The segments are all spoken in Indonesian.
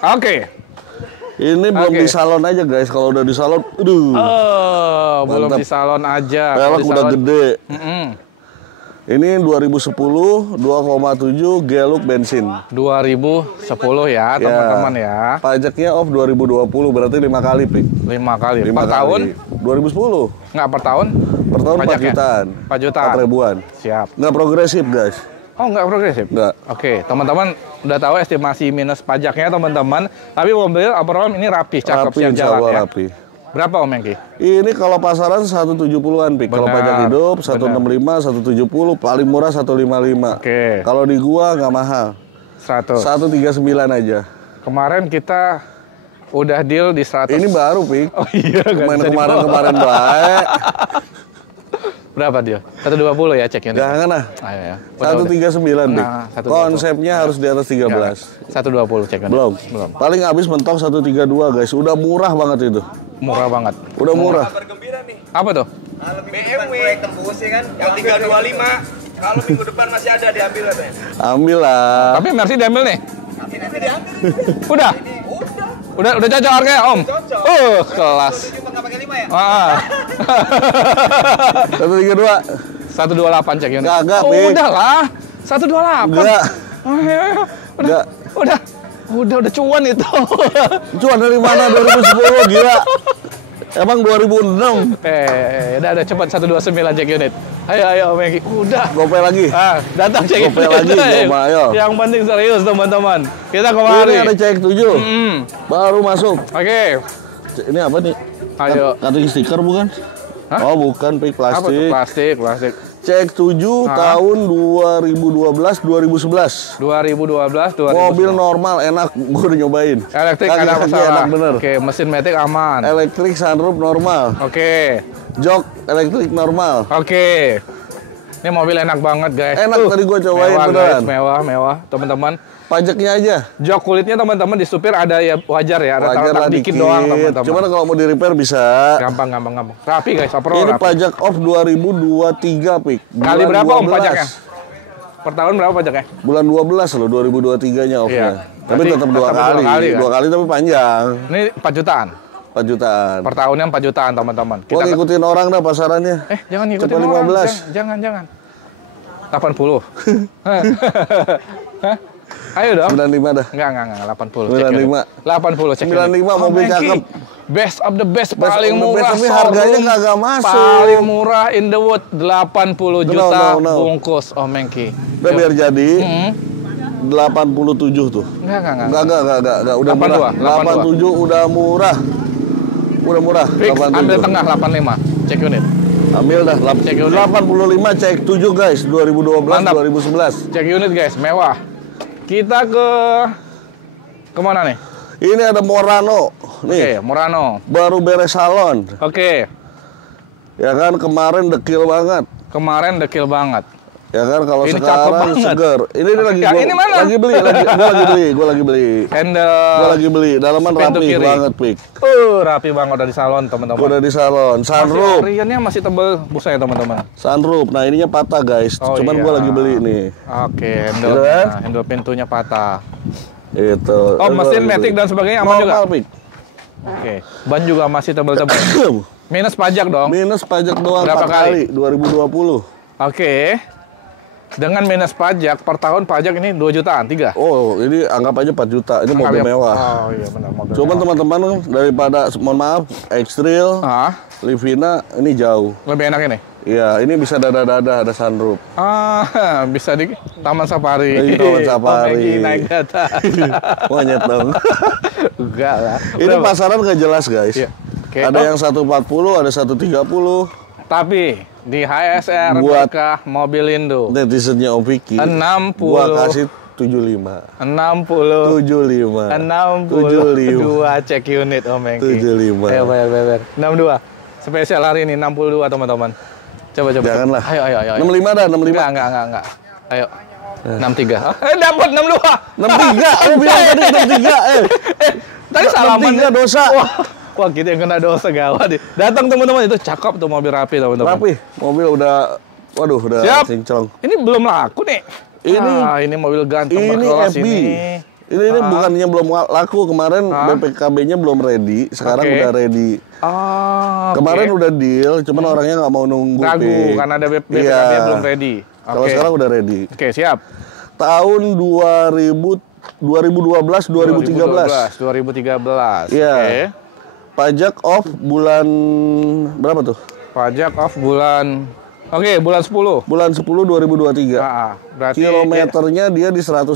Oke. Ini belum di salon aja guys. Kalau udah di salon, aduh. Oh, belum di salon aja. Pelek udah gede. Ini 2010 2,7 G-Look bensin. 2010 ya, teman-teman ya. Pajaknya off 2020, berarti 5 kali, Pik. 5 kali. 5 per kali. tahun? 2010. Nggak per tahun? Per tahun 4 jutaan. 4 jutaan. 4 ribuan. Siap. Nggak progresif, guys. Oh, nggak progresif? Nggak. Oke, teman-teman udah tahu estimasi minus pajaknya, teman-teman. Tapi mobil overall ini rapi, cakep, siap jalan ya. Rapi. Berapa Om Hengki? Ini kalau pasaran 170-an, Pik. Kalau pajak hidup 165, 170, paling murah 155. Oke. Kalau di gua nggak mahal. 100. 139 aja. Kemarin kita udah deal di 100. Ini baru, Pik. Oh iya, Kemarin baik. Berapa dia? 120 ya cek ini. Jangan lah. Ayo ya. 139, Pik. Nah, 120. Konsepnya harus di atas 13. 120 cek ini. Belum. Paling habis mentok 132, guys. Udah murah banget itu. Murah banget. Udah murah. Kabar gembira nih. Apa tuh? BMW proyek tembus ya kan? Yang 325. Kalau minggu depan masih ada diambil katanya. Ambil lah. Tapi Mercy diambil nih. Ini diambil. Udah. Udah cocok harganya Om. Cocok. Kelas. 7 nggak pakai 5 ya? 132. 128 cek ini. Kagak, Pik. Udah lah. 128. Enggak. Ayo. Enggak. Udah cuan itu. Cuan dari mana 2010, gila. Emang 2006. Udah cepat 129 cek unit. Ayo Om Hengki. Udah. Gopay lagi. Datang cek Gopay unit. lagi, ayo. Yang penting serius teman-teman. Kita kemari. Ini ada cek 7. Baru masuk. Oke. Ini apa nih? Ayo. Cutting stiker bukan? Hah? Oh, bukan, Pik, Apa tuh? plastik. Plastik. Cek 7 tahun 2012 2011. 2012. Mobil normal enak, gue udah nyobain. Elektrik Kaki ada masalah. enak bener. Oke, mesin matic aman. Elektrik sunroof normal. Oke. Jok elektrik normal. Oke. Ini mobil enak banget, guys. Enak tadi gue cobain mewah, beneran. guys, mewah, teman-teman. Pajaknya aja. Jok kulitnya teman-teman di supir ada ya wajar ya, ada Wajar lah dikit doang teman-teman. Cuman kalau mau di repair bisa. Gampang. Rapi guys, overall Ini rapi. pajak off 2023, Pik. Kali Bulan berapa Om 12. pajaknya? Per tahun berapa pajaknya? Bulan 12 loh 2023-nya off-nya. Iya. Tapi Berarti tetap 2 tetap kali. dua kali, kan? 2 kali tapi panjang. Ini 4 jutaan. 4 jutaan. Per tahunnya 4 jutaan, teman-teman. Gua ngikutin orang dah pasarannya. Jangan ngikutin Coba orang. 15. Jangan. 80. Hah? Ayo dong. 95 dah. Enggak, 80. 95. 80 cek. 95 mobil cakep. Best of the best, Best paling of the murah. best, tapi harganya showroom. kagak masuk. Paling murah in the wood 80 juta No. bungkus Om Hengki. Udah biar jadi 87 tuh. Enggak. Enggak, udah 82, murah. 87 udah murah. Udah murah. Fix, ambil 87. tengah 85. Cek unit. Ambil dah. Cek unit. 85 cek 7 guys, 2012 Mantap. 2011. Cek unit guys, mewah. Kita kemana nih? Ini ada Murano. Oke, Nih, Murano. baru beres salon. Oke. Ya kan kemarin dekil banget. Kemarin dekil banget. Ya kan kalau Ini cakep sekarang banget. seger. Ini lagi Yang ini mana? Lagi beli, gua lagi beli. Handle. Gua lagi beli. Dalaman pintu rapi kiri. banget, Pik. Rapi banget dari salon, Gua teman-teman. udah di salon. Sunroof. Riannya masih tebel busanya, teman-teman. Sunroof. Nah, ininya patah, guys. Oh, Cuman iya. gua lagi beli nih. Oke, handle, Gitu kan? handle pintunya patah. Itu. Oh, mesin matic dan sebagainya aman juga? Normal, Pik. Oke, ban juga masih tebel-tebel. Minus pajak dong. Minus pajak doang Berapa 4 kali 2020. Oke. Dengan minus pajak, per tahun pajak ini 2 jutaan, 3. Oh, ini anggap aja 4 juta. Ini mobil mewah. Oh iya benar, mobil Cuman mewah. teman-teman daripada, mohon maaf, X-Trail, Livina ini jauh. Lebih enak ini? Iya, ini bisa dada-dada, ada sunroof. Bisa di Taman Safari. Iya, Taman Safari. Om Hengki naik ke atas. Monyet dong. Enggak lah. Ini Berapa? pasaran nggak jelas, guys. Iya. Oke. Ada yang 140, ada 130. Tapi di HSR Buat- berkah Mobilindo Netizennya Om Vicky. 60. Gua kasih 75. 60 75. 62 cek unit Om Hengki. 75. Ayo bayar. 62. Spesial hari ini 62 teman-teman. Coba. Janganlah. Ayo. 65 dah, 65. Enggak. Ayo. 63. Dapat 62. 63. Oh, bilang tadi 63. Tadi salaman 63 dosa. Wah, kita yang kena dosa gawat nih. Datang teman-teman, itu cakep tuh mobil rapi teman-teman. Rapi. Mobil udah, waduh, udah Siap. cinclong. Ini belum laku nih. Ini ini mobil ganteng ini berkelas FB. ini. Ini bukannya belum laku, kemarin BPKB-nya belum ready, sekarang udah ready. Kemarin udah deal, cuman orangnya nggak mau nunggu. Ragu karena ada BPKB belum ready. Kalau sekarang udah ready. Oke, siap. Tahun 2012-2013. Iya. Oke. Pajak off bulan berapa tuh? Pajak off bulan bulan 10. Bulan 10 2023. Berarti kilometernya dia di 110.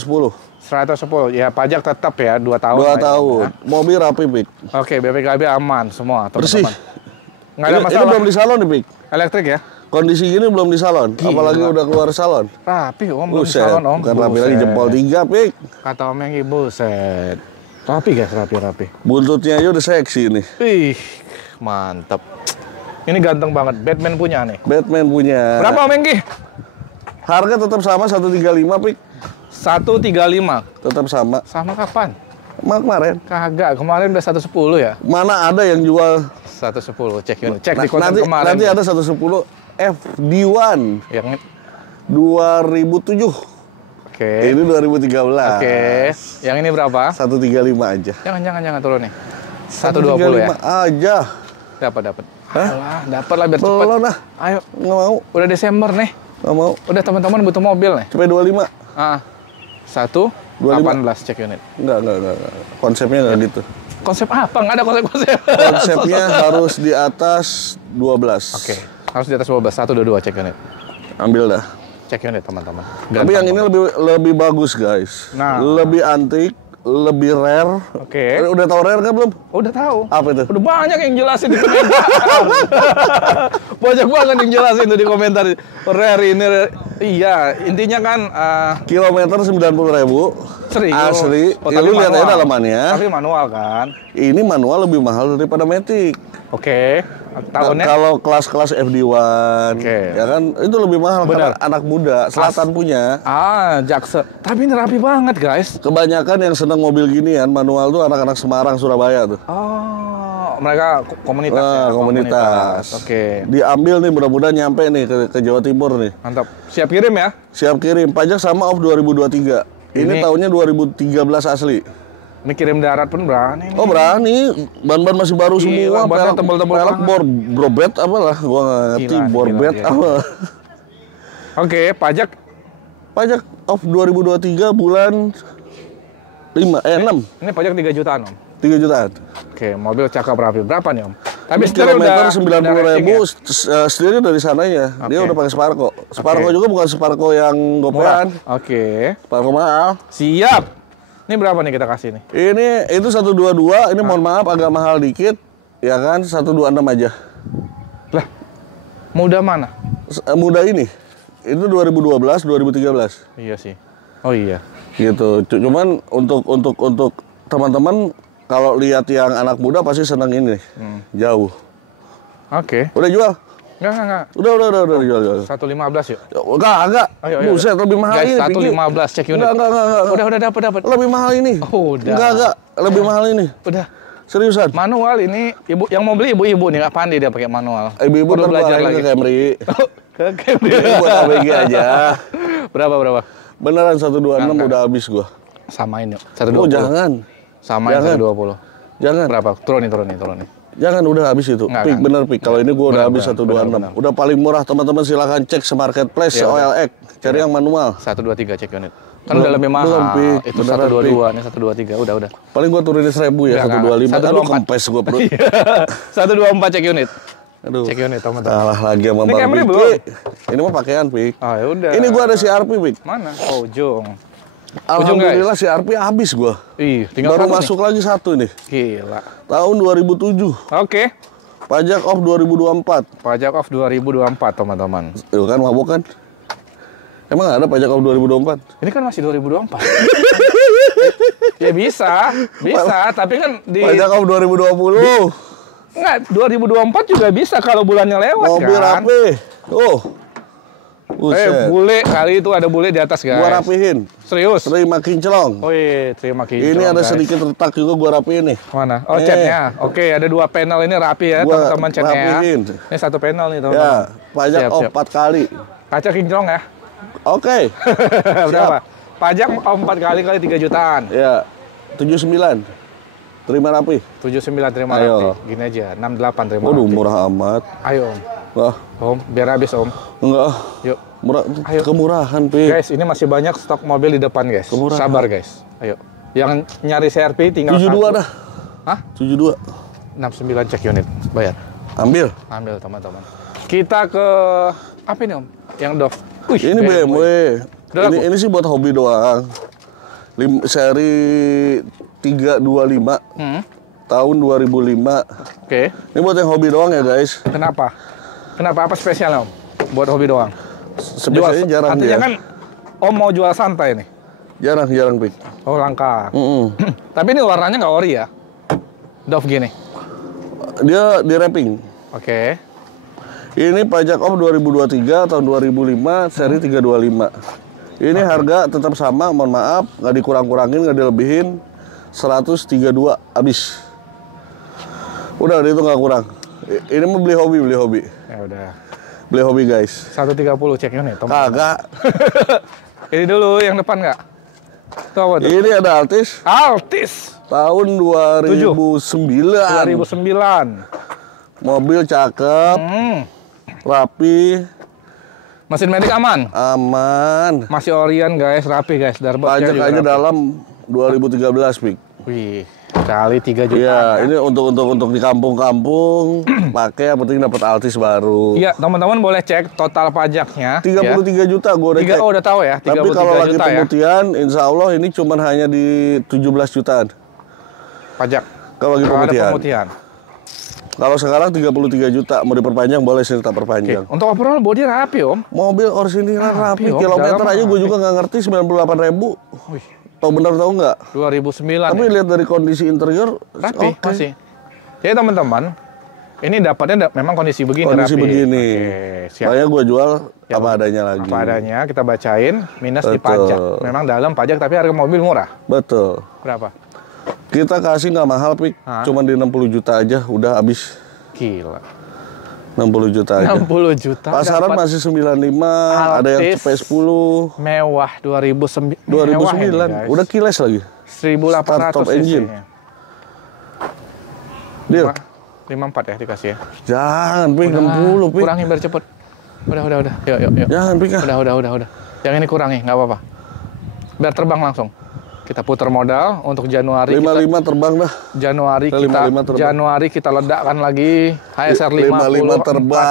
110. Ya, pajak tetap ya 2 tahun. 2 tahun. Ya. Mobil rapi, Pik. Oke, BPKB aman semua, teman-teman. Bersih. Nggak ada masalah. Ini belum di salon nih, Pik. Elektrik ya? Kondisi gini belum di salon, apalagi udah keluar salon. Rapi, Om. Belum di salon, Om. Bukan rapi lagi, jempol 3, Pik. Kata Om Enggi, buset. Rapi guys, rapi. Buntutnya aja udah seksi nih. Ih, mantap. Ini ganteng banget. Batman punya nih. Batman punya. Berapa Om Enggi? Harga tetap sama 135, Pik. 135. Tetap sama. Sama kapan? Kemarin. Kagak, kemarin udah 110 ya? Mana ada yang jual 110, cek di konten kemarin. Nanti ada 110 FD1 yang 2007. Oke. Ini 2013. Oke. Yang ini berapa? 135 aja. Jangan turun nih. 120 ya? aja. Dapat. Alah, dapat lah biar cepat. Belum lah. Ayo. Nggak mau. Udah Desember nih. Nggak mau. Udah teman-teman butuh mobil nih. Cepet 25. 18 cek unit. Enggak. Konsepnya nggak gitu. Konsep apa? Nggak ada konsep. Konsepnya harus di atas 12. Oke. Harus di atas 12. 122 cek unit. Ambil dah. Cek unit teman-teman. Tapi yang ini lebih bagus guys. Nah. Lebih antik, lebih rare. Oke. Udah tahu rare kan belum? Udah tahu. Apa itu? Udah banyak yang jelasin di komentar. Banyak banget yang jelasin tuh di komentar. Rare ini. Iya, intinya kan kilometer 90.000. Serius. Asli. Oh, ya, lu lihat aja dalamannya. Tapi manual kan. Ini manual lebih mahal daripada Matic. Oke. Tahunnya? Kalau kelas-kelas FD1, ya kan itu lebih mahal karena anak muda, selatan punya. Jaksa. Tapi ini rapi banget, guys. Kebanyakan yang senang mobil ginian manual tuh anak-anak Semarang, Surabaya tuh. Oh, mereka komunitas ya? Komunitas. Oke. Diambil nih, mudah-mudahan nyampe nih ke Jawa Timur nih. Mantap. Siap kirim ya? Siap kirim. Pajak sama off 2023. Ini tahunnya 2013 asli. Ini kirim darat pun berani. Oh berani, ban-ban masih baru semua. Ban tebel-tebel. Pelek borbet apa lah, gua nggak ngerti borbet apa. Oke, pajak off 2023 bulan 6. Ini pajak 3 jutaan Om. 3 jutaan. Oke, mobil cakep rapi. Berapa nih Om? Tapi kilometer 90.000, setirnya dari sananya. Dia udah pakai Sparko. Sparko juga bukan Sparko yang gopean. Oke. Sparko mahal. Siap. Ini berapa nih kita kasih nih? Itu 122, ini mohon maaf agak mahal dikit. Ya kan, 126 aja. Lah, muda mana? Muda ini. Itu 2012, 2013. Iya sih. Oh iya. Gitu. Cuman untuk teman-teman kalau lihat yang anak muda pasti senang ini. Jauh. Oke. Udah jual? Enggak. Udah jual. 115 yuk. Enggak. Ayo. Buset, lebih mahal guys, ini. 115 cek unit. Enggak. Udah dapat. Lebih mahal ini. Oh, udah. Enggak. Lebih mahal ini. Udah. Seriusan? Manual ini ibu yang mau beli ibu-ibu nih, nggak pandai dia pakai manual. Ibu-ibu perlu belajar lagi ke Camry. Ke Camry. Buat ABG aja. Berapa? Beneran 126 udah habis gua. Samain yuk. 120. Oh, jangan. Samain 120. Jangan. Berapa? Turun nih. Jangan, udah habis itu. Pik, bener Pik. Kalau ini gua udah habis 126. Udah paling murah, teman-teman silakan cek se-marketplace, OLX. Cari yang manual. 123 cek unit. Kan udah lebih mahal. Itu 122, ini 123. Udah. Paling gua turunin 1000 ya, 125. Aduh, kempes gua perut. 124 cek unit. Aduh. Cek unit, teman-teman. Salah lagi sama Bang Pik. Ini mah pakaian, Pik. Ya udah. Ini gua ada CRP, Pik. Mana? Ujung. Alhamdulillah CRP habis gua. Tinggal baru masuk lagi satu nih. Gila. Tahun 2007. Oke. Pajak off 2024. Pajak off 2024, teman-teman. Itu kan mabuk kan? Emang ada pajak off 2024? Ini kan masih 2024. Ya bisa, tapi kan di pajak off 2020. Enggak, 2024 juga bisa kalau bulannya lewat. Mobil kan. rapi. Bule kali itu ada bule di atas, guys. Gua rapihin. Serius? Terima kinclong. Oh iya, terima kinclong. Ini ada guys. sedikit retak juga gua rapihin nih. Mana? Oh, catnya. Oke, ada 2 panel ini rapi ya, teman-teman catnya. Rapihin. Ini 1 panel nih, teman-teman. Ya, pajak off 4 kali. Kaca kinclong ya. Oke. Berapa? Pajak 4 kali 3 jutaan. Ya, 79. Terima rapi. 79 terima Ayo. rapi. Gini aja, 68 terima Waduh, rapi. murah amat. Ayo Om. Wah, Om, biar habis Om. enggak. Yuk. Murah, Ayo. kemurahan, Pi. Guys, ini masih banyak stok mobil di depan guys. Kemurahan. Sabar guys. Ayo. Yang nyari CRV tinggal 72 satu. dah. Hah? 72. 69 cek unit. Bayar. Ambil. Ambil teman-teman. Kita ke apa ini Om? Yang Dove. Wih, Ini BMW. Udah Ini sih buat hobi doang. Seri 325 tahun 2005. Oke. Ini buat yang hobi doang ya guys. Kenapa? Kenapa? Apa spesialnya Om? Buat hobi doang. Spesialnya jarang artinya dia. kan Om mau jual santai nih. Jarang Pik. Oh langka. Mm-mm. Tapi ini warnanya nggak ori ya? Dove gini. Dia di wrapping. Oke. Ini pajak om 2023 tahun 2005 seri 325. Ini harga tetap sama, mohon maaf, nggak dikurang-kurangin, nggak dilebihin. 132 habis. Udah itu nggak kurang. Ini mau beli hobi. Ya udah. Beli hobi guys. 130 cek unit. Kagak. Ini dulu yang depan nggak? Tuh apa tuh? Ini ada Altis Altis tahun 2009. 2009. Mobil cakep, rapi, Mesin metik aman. aman. Masih orian guys, rapi guys. Darbotnya Pajak juga aja rapi. dalam 2013, Pik. Wih, kali 3 juta. Iya, ini untuk di kampung-kampung pakai yang penting dapat Altis baru. Iya, teman-teman boleh cek total pajaknya. 33 juta gue udah cek. Oh, udah tahu ya, 33 Tapi kalau lagi juta ya. pemutihan, insya Allah ini cuman hanya di 17 jutaan. Pajak. Kalau lagi Kalau ada pemutihan. pemutihan. Kalau sekarang 33 juta, mau diperpanjang boleh sih tetap Oke. perpanjang. Untuk overall body rapi Om. Mobil orisinil rapi, Om. kilometer Dalam aja gue rapi. juga nggak ngerti 98.000. Wih, Tahu bener tahu nggak? 2009 Tapi ya. lihat dari kondisi interior, Rapi oke. masih. Jadi teman-teman, ini dapatnya memang kondisi begini Kondisi rapi. begini. Oke, siap. Makanya gue jual Ya, apa adanya lagi. Apa adanya, kita bacain, minus di Betul. pajak. Memang dalam pajak tapi harga mobil murah. Betul. Berapa? Kita kasih nggak mahal, Pik. Hah? Cuman di 60 juta aja, udah habis. Gila. 60 juta aja. 60 juta. Pasaran dapat masih 95, ada yang Altis. CP10. mewah 2009. 2009, udah kiles lagi. 1800 Start top engine. cc-nya. Deal. 54 ya dikasih ya. Jangan, Pik, 60, Pik. Kurangi biar cepet. Udah. Yuk. Jangan, Pik. Udah. Yang ini kurangi, nggak apa-apa. Biar terbang langsung. Kita putar modal untuk Januari. 55 terbang dah. Januari Kita kita 55 terbang. Januari kita ledakkan lagi HSR 55 terbang.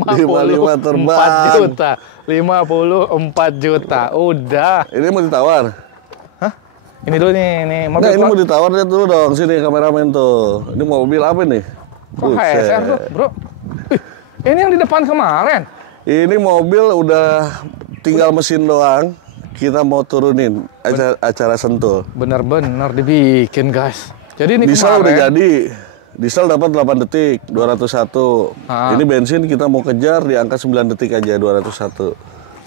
55 terbang. 4 juta. 54 juta. Udah. Ini mau ditawar. Hah? Ini dulu nih mobil. Nah, ini mau ditawar, lihat dulu dong. Sini kameramen tuh. Ini mobil apa nih? Kok Buset. HSR tuh, Bro? Ih, ini yang di depan kemarin. Ini mobil udah tinggal mesin doang. Kita mau turunin acara Sentul. Bener-bener dibikin, guys. Jadi ini Diesel kemarin udah jadi. Diesel dapat 8 detik, 201. Ini bensin kita mau kejar di angka 9 detik aja, 201.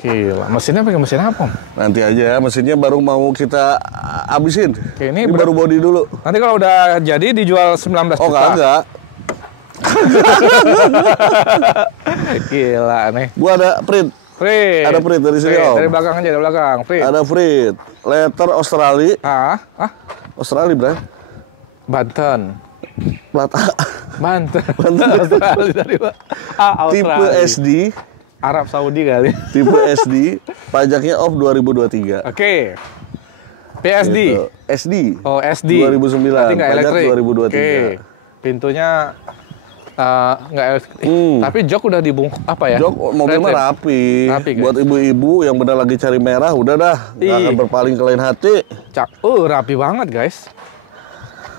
Gila, mesinnya pakai mesin apa, Om? Nanti aja, mesinnya baru mau kita habisin. Oke, ini baru body dulu. Nanti kalau udah jadi dijual 19 Oh, juta. kagak. Gila nih. Gua ada print. Free. Ada print dari sini, Free. Om. Dari belakang aja, dari belakang. Free. Ada print. Letter Australia. Australia, Bro. Banten. Plata. Banten. Australia dari Tipe Australia. SD. Arab Saudi kali. Tipe SD. Pajaknya off 2023. Oke. PSD. Gitu. SD. Oh, SD. 2009. Berarti nggak Pajak elektrik. 2023. Oke. Pintunya nggak elektrik. Tapi jok udah dibungkus apa ya? Jok mobil mah rapi. Rapi, guys. Buat ibu-ibu yang benar lagi cari merah, udah dah. Nggak akan berpaling ke lain hati. Rapi banget, guys.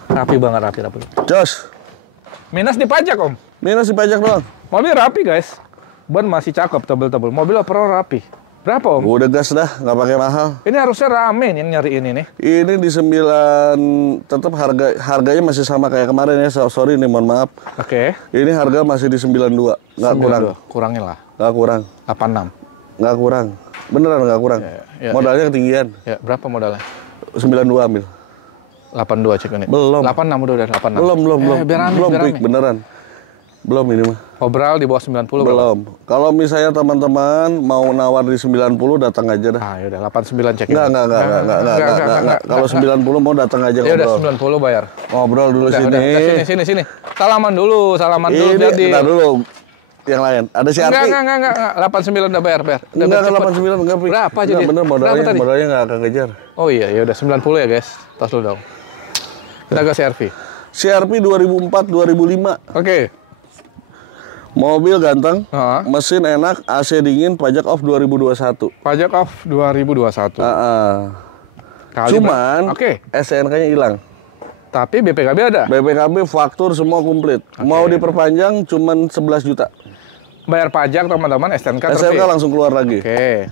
Rapi banget, rapi. Jos. Minus di pajak, Om. Minus di pajak doang. Mobil rapi, guys. Ban masih cakep, tebel-tebel. Mobil overall rapi. Berapa, Om? Udah gas dah, nggak pakai mahal. Ini harusnya rame nih nyariin ini. Ini di 9, tetap harganya masih sama kayak kemarin ya. Sorry nih, mohon maaf. Oke. Ini harga masih di 92, nggak kurang. Kurangin lah. Nggak kurang. 86. Nggak kurang. Beneran nggak kurang. Ya, Modalnya ketinggian. Ya, berapa modalnya? 92 ambil. 82 cek ini. Belum. 86 udah 86. Belum. Biar rame, Belum, biar Pik, rame. beneran. Belum ini mah. Overall di bawah 90 Belum. Kalau misalnya teman-teman mau nawar di 90 datang aja dah. Ah, yaudah 89 cek. Enggak. Kalau 90 mau datang aja Ya udah ngobrol. 90 bayar. Ngobrol dulu Udah, sini. udah, sini. Salaman dulu Ini jadi. bentar dulu. Yang lain. Ada si Arfi. Enggak. 89 udah bayar. Udah Enggak, cepet. 89 enggak. Pi. Berapa Enggak, jadi? bener Berapa tadi? modalnya enggak akan kejar. Oh iya, ya udah 90 ya, guys. Tos dulu dong. Kita ke CR-V. CR-V 2004 2005. Oke. Mobil ganteng, Heeh. mesin enak, AC dingin, pajak off 2021. Pajak off 2021. Kali Cuman Oke. STNK-nya hilang. Tapi BPKB ada. BPKB faktur semua komplit. Mau diperpanjang cuman 11 juta. Bayar pajak teman-teman, STNK STNK tertib. langsung keluar lagi. Oke.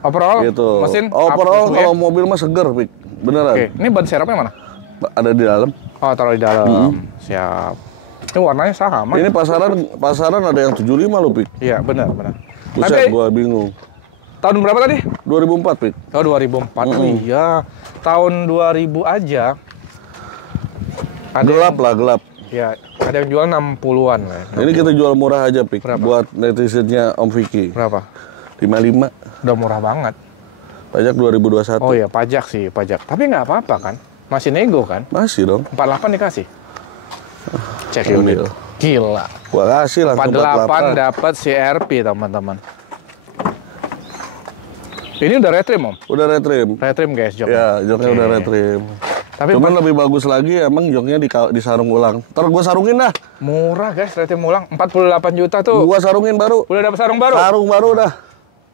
Overall Gitu. mesin Overall up kalau ya? mobil mah seger, Pik. Beneran. Oke, ini ban serepnya mana? Ada di dalam. Oh, taruh di dalam. Siap. Ini warnanya sama. Ini pasaran ada yang 75 loh, Pik. Iya, benar. Buset, Tapi gua bingung. tahun berapa tadi? 2004, Pik. Oh, 2004. Iya. Tahun 2000 aja. Gelap lah, gelap. Ya, ada yang jual 60-an lah. Ya. Ini kita jual murah aja, Pik. Berapa? Buat netizennya Om Vicky. Berapa? 55. Udah murah banget. Pajak 2021. Oh iya, pajak sih, pajak. Tapi nggak apa-apa kan? Masih nego kan? Masih dong. 48 dikasih. Cek Ambil. unit. Gila. Gua kasih langsung 48 dapat CR-V, teman-teman. Ini udah retrim, Om. Udah retrim. Retrim, guys, joknya. Ya, joknya Oke. udah retrim. Tapi Cuman lebih bagus lagi emang joknya disarung ulang. Ntar gua sarungin dah. murah, guys, retrim ulang. 48 juta tuh. Gua sarungin baru. Udah dapat sarung baru. Sarung baru dah.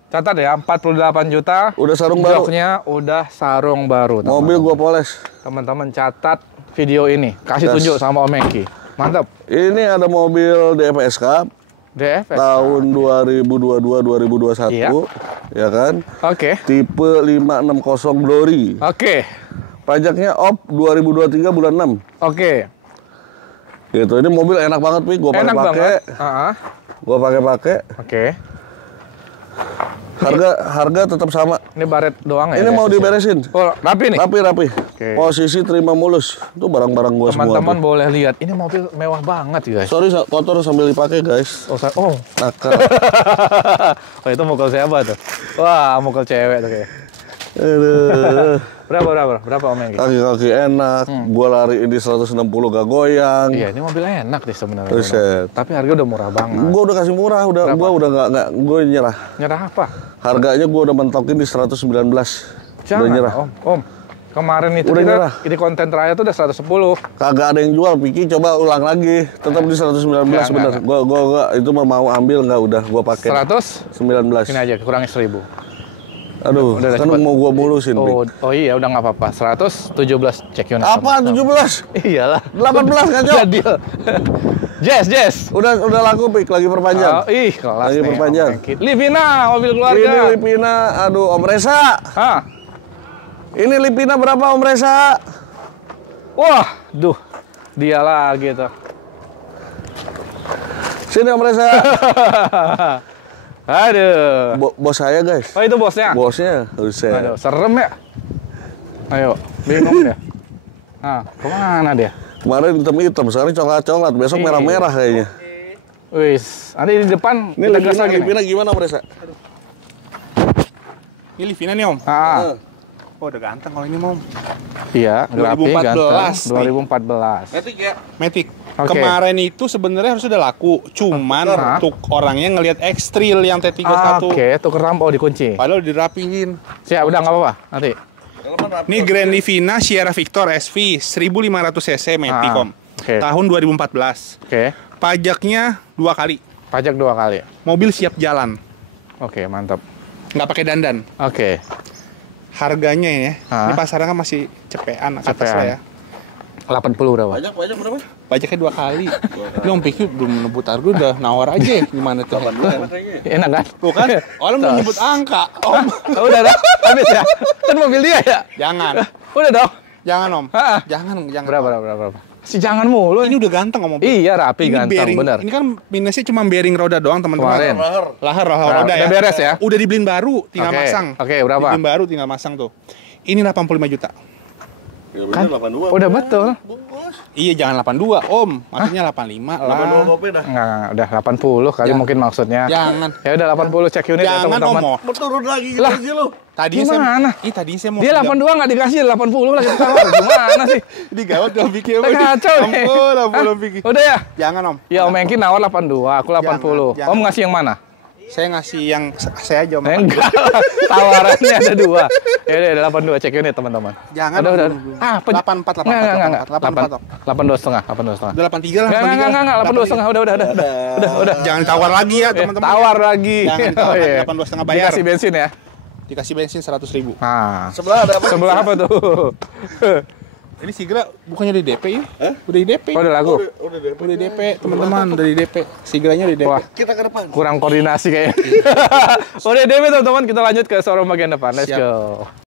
Catat ya, 48 juta. Udah sarung baru. Joknya udah sarung baru. Mobil gua poles. Teman-teman catat video ini. Kasih Gas. tunjuk sama Om Eki. Mantap. Ini ada mobil DFSK DFS. tahun 2022-2021. Iya. Ya kan? Oke. Tipe 560 Glory. Oke. Pajaknya op 2023 bulan 6. Oke. Gitu. Ini mobil enak banget, Pi. Gua Enak pakai. banget. Heeh. Gua pakai. Oke. Harga tetap sama. Ini baret doang ya? Ini guys? mau diberesin. Oh, rapi nih. Rapi. Oke. Posisi terima mulus. Itu barang-barang gua semua. Teman-teman tuh. boleh lihat. Ini mobil mewah banget, guys. Sorry, kotor sambil dipakai, guys. Oh. Nakal. Oh, itu mukul siapa tuh? Wah, mukul cewek tuh kayak. Aduh. Berapa Om Eki? Kaki-kaki enak. Gua lari di 160 gak goyang. Iya, ini mobilnya enak deh sebenarnya. Buset. Tapi harga udah murah banget. Gua udah kasih murah, gua udah nggak gua nyerah. Nyerah apa? Harganya gua udah mentokin di 119. Udah Jangan, nyerah. Om. Kemarin itu Udah kita nyerah. di konten terakhir tuh udah 110. Kagak ada yang jual, Piki coba ulang lagi. Tetap di 119 bener. Gua itu mau ambil nggak udah gua pakai. 100? 19. Ini aja, kurangin 1000. Aduh, Udah kan cepet. mau gua mulusin, Pik. Oh iya, udah nggak apa-apa. 117 cek unit. Apa 17? Iyalah. 18 kacau. Udah deal. Jess. Udah laku, Pik, lagi perpanjang. Oh, kelas Lagi nih, perpanjang. Om Eki. Livina, mobil keluarga. Ini Lipina, aduh Om Reza. Hah? Ini Lipina berapa Om Reza? Wah, dia lagi tuh. Sini Om Reza. Aduh. Bos saya, guys. Oh, itu bosnya? Bosnya, buset. Aduh, serem ya? Ayo, bingung dia. Nah, kemana dia? Kemarin hitam-hitam, sekarang coklat-coklat, besok Iya. merah-merah kayaknya. Wis, nanti di depan Ini kita gas lagi nih. Lipina gimana Om Reza? Ini Livina nih Om. Ah, Oh udah ganteng kalau ini Om. iya, grafi 2014 ganteng. nih. 2014. Metik ya. Matic. Oke. Kemarin itu sebenarnya harus udah laku, cuman Ah. untuk orangnya ngelihat X-Trail yang T31. Oke, tuker lampu dikunci. Padahal dirapihin. Siap, udah nggak apa-apa. Nanti. Ini Grand Livina Sierra Victor SV 1500 cc Matic Ah, Om. oke. Tahun 2014. Oke, Pajaknya 2 kali. pajak 2 kali. Mobil siap jalan, Oke, mantap. nggak pakai dandan. Oke, Harganya ya, Ah. ini pasaran kan masih cepean ke atas Cepean. lah ya. 80 berapa? Pajak berapa? Pajaknya 2 kali. Ini Om Pikir belum nyebut harga udah nawar aja. Gimana tuh? Enak kan? Tuh kan, orang belum nyebut angka. Om, Oh, udah dah, habis ya? Kan mobil dia ya? jangan. Udah dong. Jangan Om. Ah. Jangan. Berapa? Si jangan mulu. Ini udah ganteng Om. Iya, rapi Ini ganteng, bearing, bener. Ini kan minusnya cuma bearing roda doang teman-teman. Kemarin. Lahar Nah, roda ya. udah beres ya? Udah dibeliin baru, tinggal Oke. masang. Oke, berapa? Dibeliin baru, tinggal masang tuh. Ini 85 juta. Ya, bener, 82. Udah betul. Bungkus. Iya, jangan 82, Om. Maksudnya 85 lah. 80 kopi dah. Enggak, udah 80 kali Jangan. mungkin maksudnya. Jangan. Ya udah 80 cek unit ya Jangan, teman-teman. Om. Mau turun lagi gitu Lah. sih lu. Tadinya Gimana? tadinya saya mau Dia 82 nggak dikasih 80 lagi ditawar. Gimana sih? digawat Om Vicky. Kita kacau nih. Ampun, Om Vicky. Udah ya? Jangan, Om. Ya Om Engki nawar 82, aku 80. Jangan. Om ngasih yang mana? Saya ngasih yang saya aja, Om. Enggak lah, tawarannya ada 2. Ya udah 82 cek unit teman-teman. Jangan. Udah. Ah, 84, 84. 82 setengah, 82 setengah. Udah 83 lah. Enggak, 82 setengah. Udah. Jangan tawar lagi ya, teman-teman. Tawar lagi. Jangan tawar, Oh, iya. 82 setengah bayar. Dikasih bensin ya. Dikasih bensin 100.000. Nah, Sebelah ada apa? sebelah apa tuh? Ini Sigra bukannya di DP ya? Udah di DP. Oh, udah lagu. Udah deh. Udah di DP, teman-teman, udah di DP. Sigranya udah di DP. Wah, Kita ke depan. kurang koordinasi kayaknya. Udah deh teman-teman, kita lanjut ke showroom bagian depan. Let's Siap. go.